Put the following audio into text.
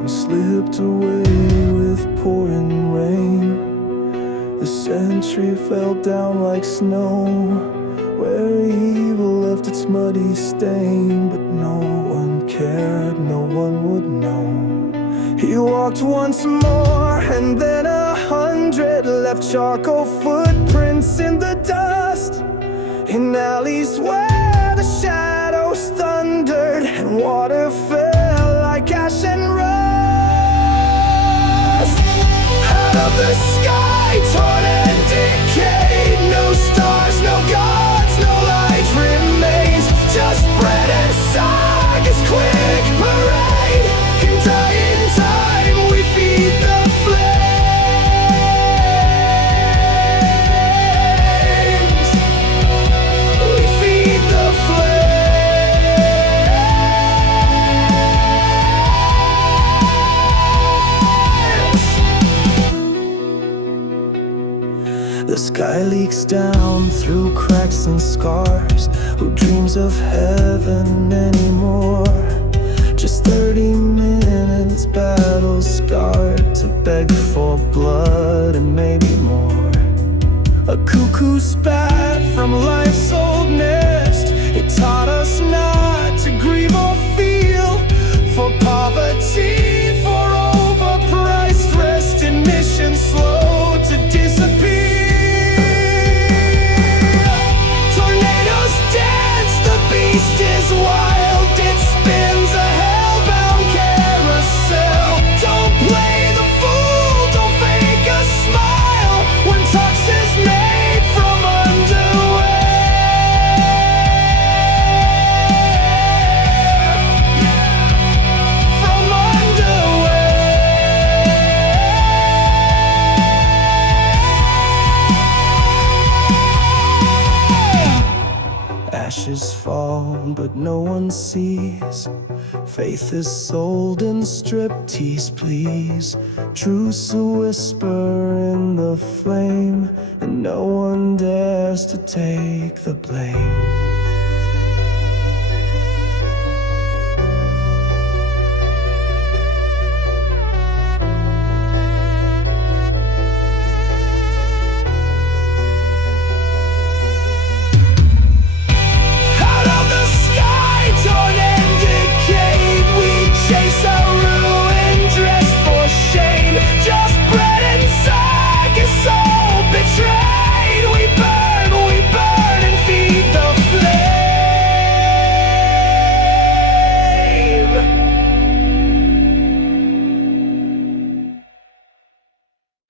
I'm slipped away with pouring rain. The century fell down like snow, where evil left its muddy stain. But no one cared, no one would know. He walked once more, and then 100 left charcoal footprints in the dust, in alleys where the shadows thundered and water fell like ash and rust. Out of the sky, torn and decayed, no stars, no gods, no life remains, just bread and sagas, quick parade. In dying time we feed the flames. We feed the flames. The sky leaks down through cracks and scars. Who dreams of heaven anymore? Just 30 minutes battle scarred to beg for blood and maybe more. A cuckoo spat from life's old nest. It taught us not to grieve or feel for poverty, for overpriced rest and mission slow to disappear. Tornadoes dance, the beast is wild, it spins a hellbound carousel. Don't play the fool, don't fake a smile when tux is made from underwear. From underwear. Ashes fall, but no one sees. Faith is sold in striptease, please. Truth's a whisper in the flame, and no one dares to take the blame.